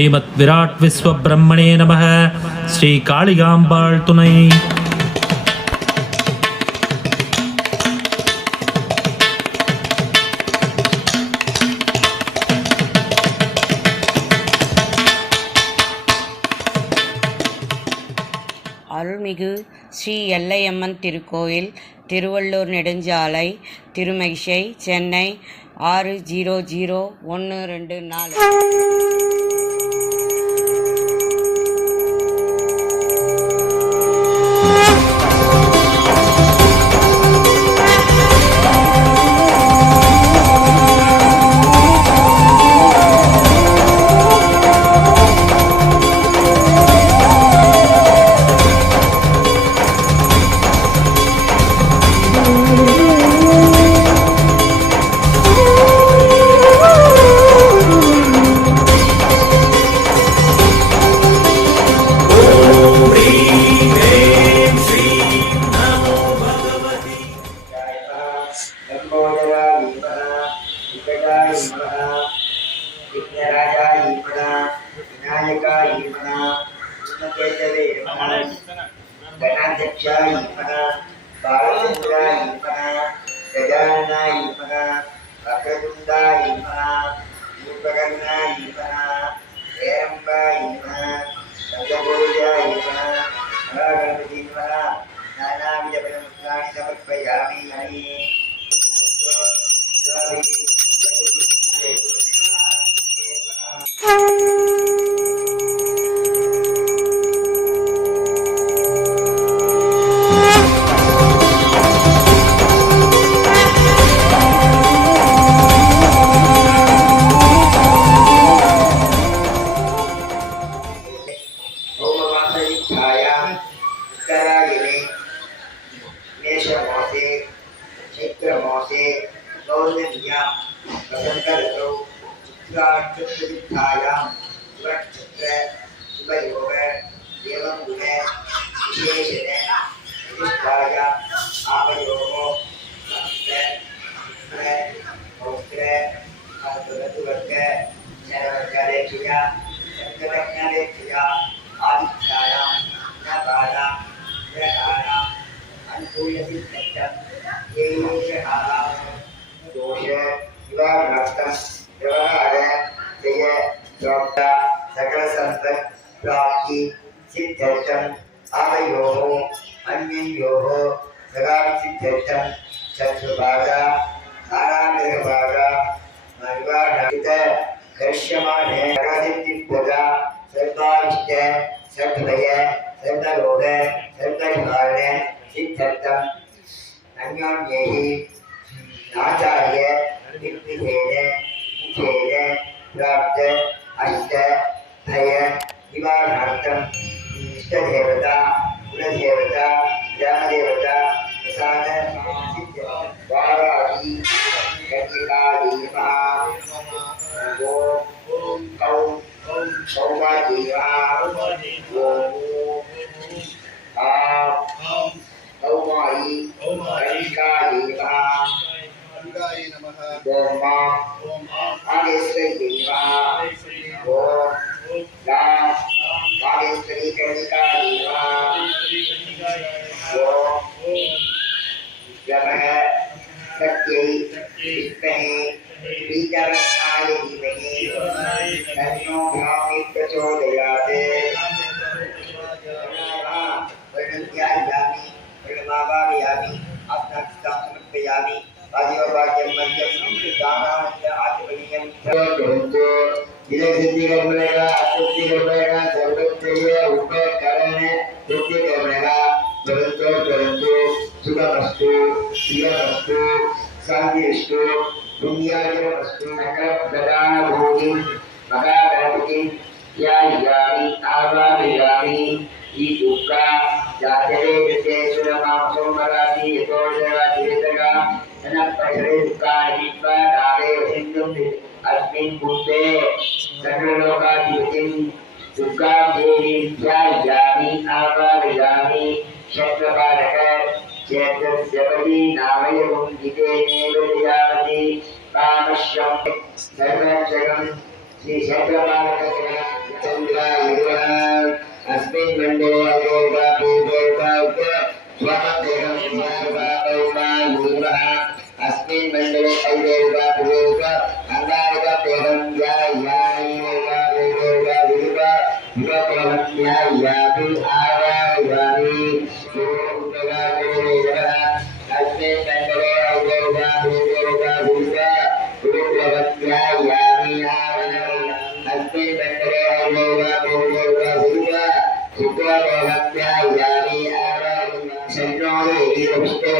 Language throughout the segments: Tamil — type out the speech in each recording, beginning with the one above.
ஸ்ரீமத் விராட் விஸ்வபிரம்மணே நமः. ஸ்ரீ காளிகாம்பாள் துணை. அருள்மிகு ஸ்ரீ எல்லையம்மன் திருக்கோயில், திருவள்ளூர் நெடுஞ்சாலை, திருமகிஷை, சென்னை 600124. सर्वक्षगं श्री शक्रपालक शिवप्रभत्यायापि आवायामि अस्मे कण्डले अवरोगा भूगोगा भूता शिवप्रभत्यायामि आवायामि अस्मे कण्डले अवरोगा भूगोगा भूता शिवप्रभत्यायामि आवायामि संयोगे विष्णु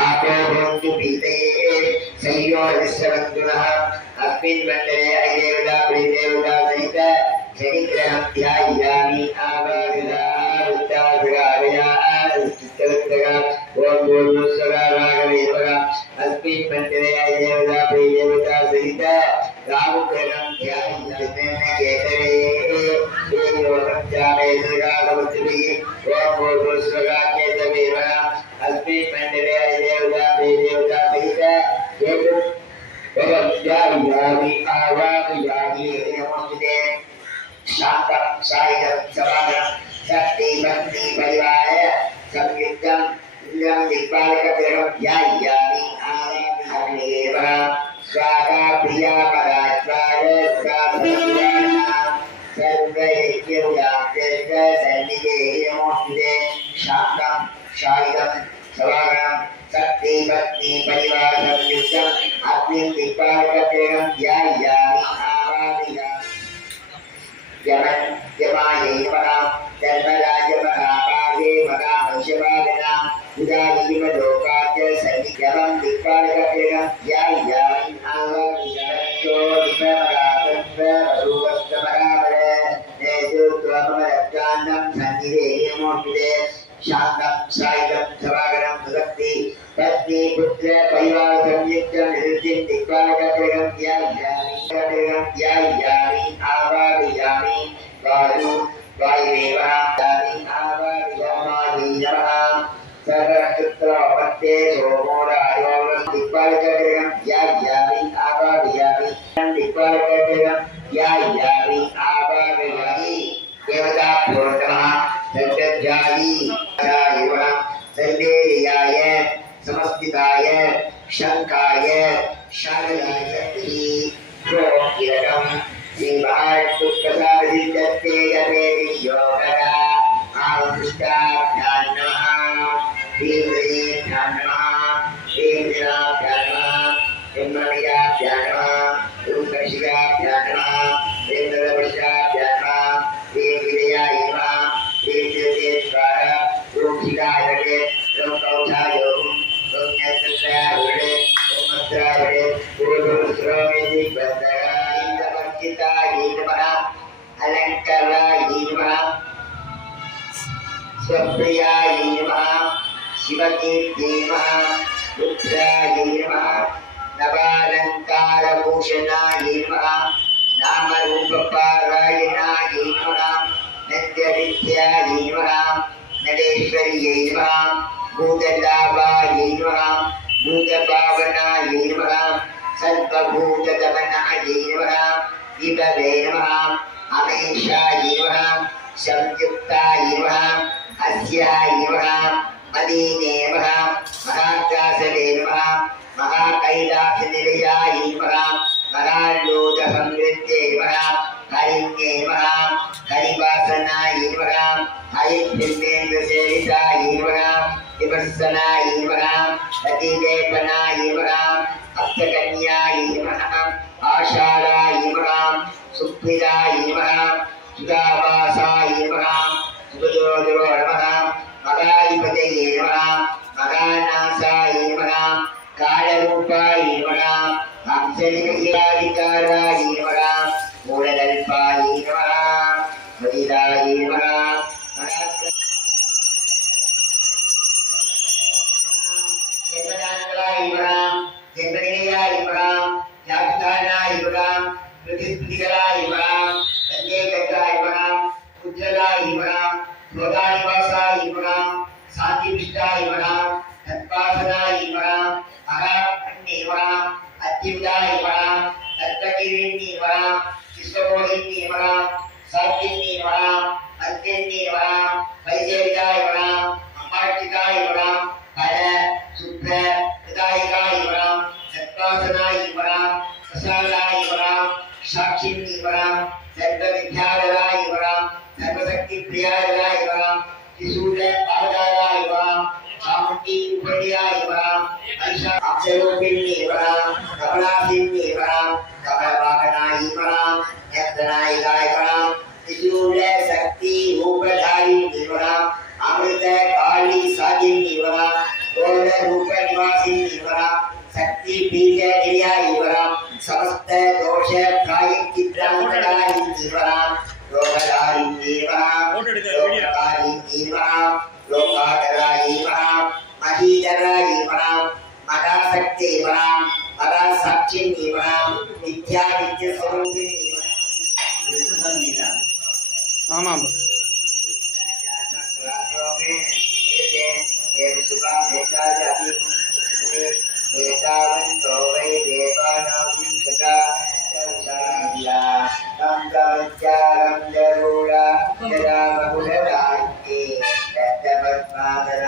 आपो भवन्तु पीते संयोगस्वन्तुनः अस्मिन् मण्डले अयदेवता प्रियदेवता सहित शनिग्रहं ध्यायामि आवाहयामि ओम भूर्भुवस्सुवः राघवेश्वर अस्मिन् मण्डले अयदेवता प्रियदेवता सहित राहुग्रहं ध्यायामि केतवे योगं ध्यामे श्रीराघवत्तिभिः ओम भूर्भुवस्सुवः केतवे अस्मिन् मण्डले अयदेवता प्रियदेवता सहित भवत्यायामि आवाहयामि नमोस्तुते शान्तं सायं समानं शक्ति भक्ति परिवार संयुक्तं इन्द्रं दिक्पालकग्रहं ध्यायामि आवाहयामि स्वाहा प्रिया परात्पर स्वाहा सर्वैक्यव्याप्तेश्च सन्निधे नमोस्तुते शान्तं सायं समानं शक्ति भक्ति परिवार संयुक्तं अस्मिन् दिक्पालकग्रहं ध्यायामि आवाहयामि यमायै नमः धर्मराजमहाभागे महामहिषवादिनां उदारीमलोकाच्च सन्निध्यमं दिक्पालकग्रहं ध्यायामि आवाहयामि नेतृत्वमरक्तान्नं सन्निधे नमोस्तुते शान्तं सायं समागमं भक्ति पत्नी पुत्र परिवार संयुक्तं निरुद्धिं दिक्पालकग्रहं ध्यायामि आवाहयामि वायु वायुदेवानि आवाहयामि नमः सर्वक्षत्रपत्ये सोमोरायो दिक्पालकग्रहं ध्यायामि आवाहयामि दिक्पालकग्रहं ध्यायामि आवाहयामि देवता पूर्णः सज्जायि सर्वेयाय समस्तिताय शंकाय शारदाय प्रोक्तिरं श्रीमहापुष्पसारसिद्धत्ते यते योगदा आकृष्टाभ्यां नमः श्रीमदेभ्यां नमः श्रीमदेभ्यां नमः ब्रह्मणियाभ्यां नमः रूपशिवाभ्यां नमः वेदवशाभ्यां नमः श्रीविजयाय नमः श्रीदेवेश्वर रूपशिवाय नमः कौशायो स्वप्रियाय नमः शिवकीर्ति नमः रुद्राय नमः नवालंकारभूषणाय नमः नामरूपपारायणाय नमः नन्द्यविद्याय नमः नरेश्वर्यै नमः भूतलाभाय नमः भूतपावनाय नमः सर्वभूतदमनाय नमः विभवे नमः अमेशाय नमः संयुक्ताय नमः अस्याय नमः मदीने नमः महाकाशवे नमः महाकैलासनिलयाय नमः महालोकसंवृत्ते नमः हरिण्ये नमः हरिवासनाय नमः हरिब्रह्मेन्द्रसेविताय नमः विमर्शनाय नमः रतिलेपनाय नमः अप्तकन्याय नमः आषाढाय नमः सुप्रियाय नमः सुधावासाय नमः सुभजोदरो नमः मगाधिपतये नमः मगानासाय नमः कालरूपाय नमः हंसनिकाधिकाराय नमः मूलकल्पाय नमः मदिराय नमः जन्मदानकलाय नमः जन्मनिलयाय नमः जागृतानाय नमः प्रतिस्मृतिकलाय नमः संदेककाय नमः उज्ज्वलाय नमः स्वदानिवासाय नमः शान्तिविष्टाय नमः तत्पासनाय नमः महात्मने नमः अत्युदाय नमः तत्त्वगिरिणे नमः विश्वमोहिने नमः सात्विने नमः अत्यन्ने नमः परिसेविताय नमः अमार्जिताय नमः फल शुद्ध हृदायकाय नमः तत्पासनाय नमः प्रसादाय नमः साक्षिणे नमः सर्वविद्यालयाय शक्ति प्रियाय वराम त्रिशूल पावनाय वराम सामती उपरियाय वराम ऐसा अक्षरोपिणी वराम कमलासिनी वराम कमलवाहनाय वराम यत्नाय वराम त्रिशूल शक्ति रूपधारिणी वराम अमृत काली साधिनी वराम गोल रूप निवासिनी वराम शक्ति बीज निर्याय वराम समस्त दोष प्रायश्चित्रान्तकारिणी वराम लोकधारिणी वराम लोककारिणी वराम लोकाधराय वराम महीधराय वराम मदाशक्ति वराम मदासाक्षिणी वराम नित्या नित्य स्वरूपिणी वराम ஆமாம் वेदावन्तो वै देवानां सदा जरूरा यदा बहुलराज्ञे दत्तपद्मादराधिका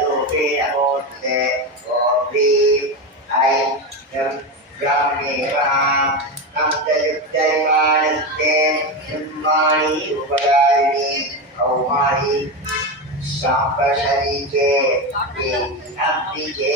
रूपे नमोस्ते ॐ ह्रीं ऐं ब्राह्मणे नमस्ते ब्रह्माणि उपदारिणि कौमारी सांपशरीके अम्बिके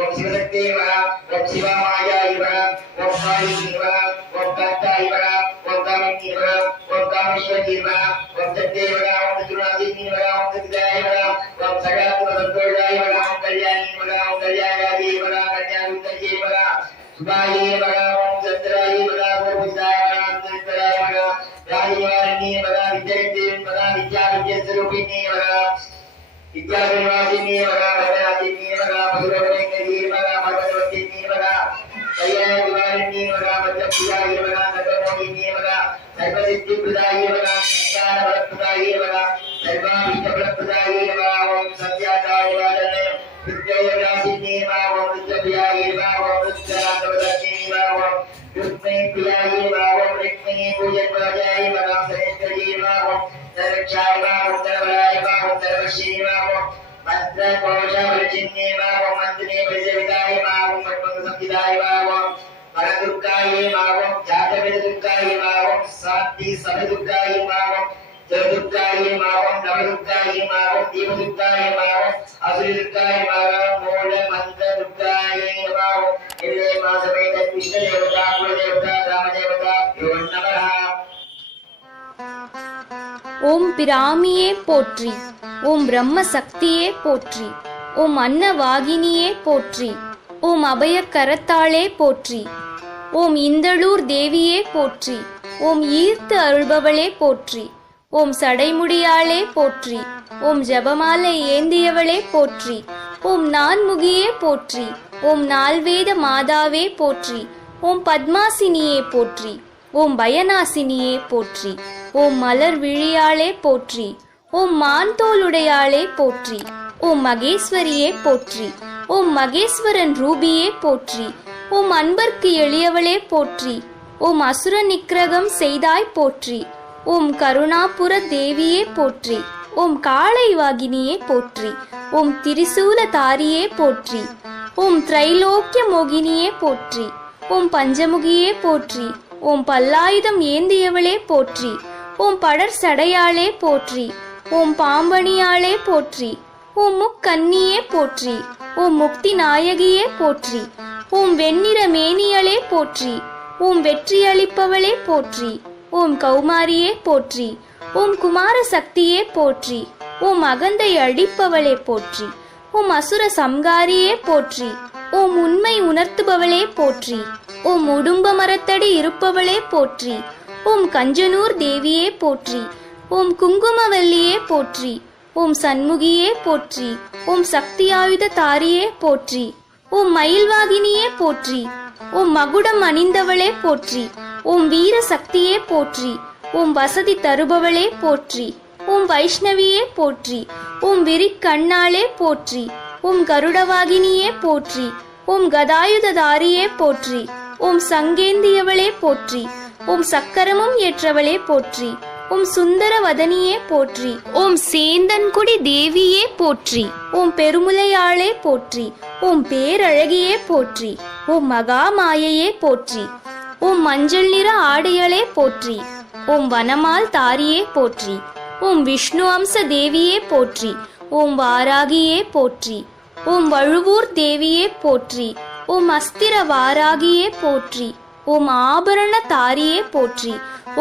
ஓம் சிவசக்தி நமக ஓம் சிவமாயாய நமக ஓம் காளிக்கு நமக ஓம் காத்தாய நமக ஓம் காமினி நமக ஓம் காமேஸ்வரி நமக ஓம் சக்தி நமக ஓம் திருநாசினி நமக ஓம் சக்திதாய நமக ஓம் சகலாத்ம சந்தோஷாய நமக ஓம் கல்யாணி நமக ஓம் கல்யாணாதி நமக கல்யாணாதி நமக சுபாயே நமக ஓம் சந்திராய நமக ஓம் புஜாய நமக சந்திராய நமக ராஜிவாரணி நமக விஜயந்தி நமக வித்யா வித்யஸ்வரூபிணி நமக வித்யாவிவாசினி நமக வரதராஜினி நமக மதுரவரங்கரி நமக மதுரவர்த்தினி நமக கல்யாணவிவாரிணி நமக மத்யப்ரியாய நமக சர்வமோகினி நமக சர்வசித்தி பிரதாய நமக சந்தான பலப்பிரதாய நமக சர்வாபிஷ்டபலப்பிரதாய நமக ஓம் சத்யாதாய வாதனே வித்யாவிவாசினி நமக ஓம் வித்யப்ரியாய நமக ஓம் வித்யாந்தவதர்த்தினி நமக ஓம் ருக்மிணி பிரியாய நமக ஓம் ருக்மிணி பூஜன்வாஜாய நமக சரஸ்வதி நமக ஓம் சரக்ஷாய நமக ஓம் தரவராய நமக ஓம் தரவஸ்ரீ நமக ஓம் மந்திர கோஷாவலட்சுமி நமக ஓம் மந்திரே பிரஜவிதாய நமக ஓம் பட்மங்க சம்ஹிதாய நமக ஓம் பரதுர்காய நமக ஓம் ஜாதவிதுர்காய நமக ஓம் சாந்தி சமதுர்காய நமக ஓம் ஜெயதுர்காய நமக ஓம் நவதுர்காய நமக ஓம் தீபதுர்காய நமக ஓம் அசுரதுர்காய நமக ஓம் மூல மந்திர துர்காய நமக ஓம் எல்லே மாசமேத விஷ்ணு தேவதா குலதேவதா ராமதேவதா யோ நமஹ. ஓம் பிராமியே போற்றி, ஓம் பிரம்ம சக்தியே போற்றி, ஓம் அன்னவாகினியே போற்றி, ஓம் அபய கரத்தாளே போற்றி, ஓம் இந்தளூர் தேவியே போற்றி, ஓம் ஈர்த்து அருள்பவளே போற்றி, ஓம் சடைமுடியாளே போற்றி, ஓம் ஜபமாலை ஏந்தியவளே போற்றி, ஓம் நான்முகியே போற்றி, ஓம் நால்வேத மாதாவே போற்றி, ஓம் பத்மாசினியே போற்றி, ஓம் பயநாசினியே போற்றி, ஓம் மலர் விழியாளே போற்றி, ஓம் மான்தோளுடையாளே போற்றி, ஓம் மகேஸ்வரியே போற்றி, ஓம் மகேஸ்வரன் ரூபியே போற்றி, ஓம் அன்பர்க்கு எளியவளே போற்றி, ஓம் அசுர நிக்கிரகம் செய்தாய் போற்றி, ஓம் கருணாபுர தேவியே போற்றி, ஓம் காளை வாகினியே போற்றி, ஓம் திரிசூல தாரியே போற்றி, ஓம் திரைலோக்கிய மோகினியே போற்றி, ஓம் பஞ்சமுகியே போற்றி, ஓம் பல்லாயுதம் ஏந்தியவளே போற்றி, ஓம் படர் சடையாளே போற்றி, ஓம் பாம்பணியாளே போற்றி, ஓம் முக்கன்னியே போற்றி, ஓம் முக்தி நாயகியே போற்றி, ஓம் வெண்ணிற மேனியளே போற்றி, ஓம் வெற்றியளிப்பவளே போற்றி, ஓம் கௌமாரியே போற்றி, ஓம் குமார சக்தியே போற்றி, ஓம் அகந்தை அழிப்பவளே போற்றி, ஓம் அசுர சம்காரியே போற்றி, ஓம் உண்மை உணர்த்துபவளே போற்றி, ஓம் உடும்ப மரத்தடி இருப்பவளே போற்றி, ஓம் கஞ்சனூர் தேவியே போற்றி, ஓம் குங்குமவல்லியே போற்றி, ஓம் சண்முகியே போற்றி, ஓம் சக்தியாயுத தாரியே போற்றி, ஓம் மயில்வாகினியே போற்றி, ஓம் மகுடம் அணிந்தவளே போற்றி, ஓம் வீர சக்தியே போற்றி, ஓம் வசதி தருபவளே போற்றி, ஓம் வைஷ்ணவியே போற்றி, ஓம் விரிக்கண்ணாளே போற்றி, ஓம் கருடவாகினியே போற்றி, ஓம் கதாயுததாரியே போற்றி, ஓம் சங்கேந்தியவளே போற்றி, ஓம் சக்கரமும் ஏற்றவளே போற்றி, ஓம் சுந்தர வதனியே போற்றி, ஓம் சேந்தன்குடி தேவியே போற்றி, ஓம் பெருமுலையாளே போற்றி, ஓம் பேரழகியே போற்றி, ஓம் மகாமாயையே போற்றி, ஓம் மஞ்சள் நிற ஆடையளே போற்றி, ஓம் வனமால் தாரியே போற்றி, ஓம் விஷ்ணு அம்ச தேவியே போற்றி, ஓம் வாராகியே போற்றி, ஓம் வழுவூர் தேவியே போற்றி, ஓம் அஸ்திர வாராகியே போற்றி, ஓம் ஆபரண தாரியே போற்றி,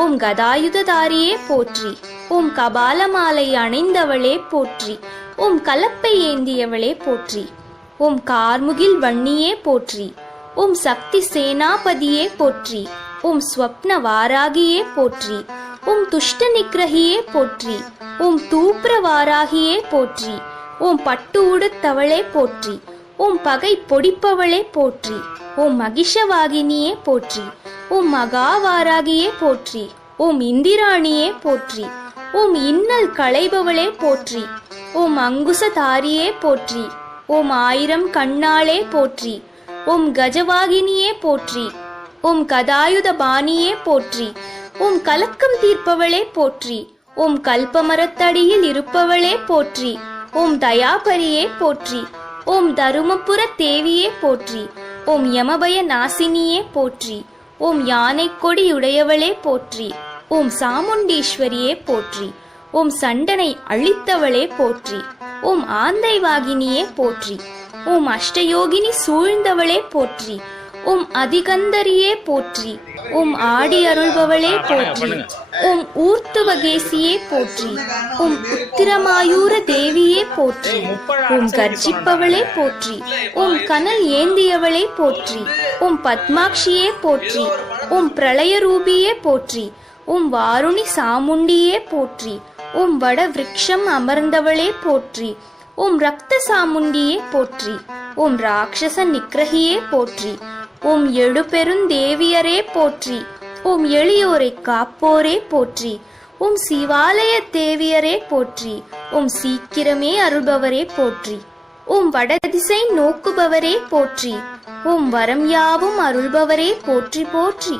ஓம் கதாயுத தாரியே போற்றி, ஓம் கபாலமாலை அணிந்தவளே போற்றி, ஓம் கலப்பை ஏந்தியவளே போற்றி, ஓம் கார்முகில் வன்னியே போற்றி, ஓம் சக்தி சேனாபதியே போற்றி, ஓம் ஸ்வப்ன வாராகியே போற்றி, ஓம் துஷ்ட நிக்கிரகியே போற்றி, ஓம் தூப்ர வாராகியே போற்றி, ஓம் பட்டு உடுத்தவளே போற்றி, ஓம் பகை பொடிப்பவளே போற்றி, ஓம் மகிஷவாகினியே போற்றி, ஓம் மகாவாராகியே போற்றி, ஓம் இந்திராணியே போற்றி, ஓம் இன்னல் களைபவளே போற்றி, ஓம் அங்குசதாரியே போற்றி, ஓம் ஆயிரம் கண்ணாளே போற்றி, ஓம் கஜவாகினியே போற்றி, ஓம் கதாயுத பாணியே போற்றி, ஓம் கலக்கம் தீர்ப்பவளே போற்றி, ஓம் கல்பமரத்தடியில் இருப்பவளே போற்றி, ஓம் தயாபரியே போற்றி, ஓம் தருமபுர தேவியே போற்றி, ஓம் யமபய நாசினியே போற்றி, ஓம் யானை கொடியுடையவளே போற்றி, ஓம் சாமுண்டீஸ்வரியே போற்றி, ஓம் சண்டனை அழித்தவளே போற்றி, ஓம் ஆந்தை வாகினியே போற்றி, ஓம் அஷ்டயோகினி சூழ்ந்தவளே போற்றி. ஓம் அதிகந்தரியே போற்றி. ஓம் ஆடி அருள்பவளே போற்றி. ஓம் ஊர்த்துவகேசியே போற்றி. ஓம் உத்திரமாயூர தேவியே போற்றி. ஓம் கர்ஜிப்பவளே போற்றி. ஓம் கனல் ஏந்தியவளே போற்றி. ஓம் பத்மாட்சியே போற்றி. ஓம் பிரளய ரூபியே போற்றி. ஓம் வாருணி சாமுண்டியே போற்றி. ஓம் வட விருட்சம் அமர்ந்தவளே போற்றி. ஓம் ரக்த சாமுண்டியே போற்றி. ஓம் ராட்சச நிக்கிரகியே போற்றி. ஓம் எழுபெருந்தேவியரே போற்றி. ஓம் எளியோரை காப்போரே போற்றி. ஓம் சிவாலய தேவியரே போற்றி. ஓம் சீக்கிரமே அருள்பவரே போற்றி. ஓம் வடதிசை நோக்குபவரே போற்றி. ஓம் வரம் யாவும் அருள்பவரே போற்றி போற்றி.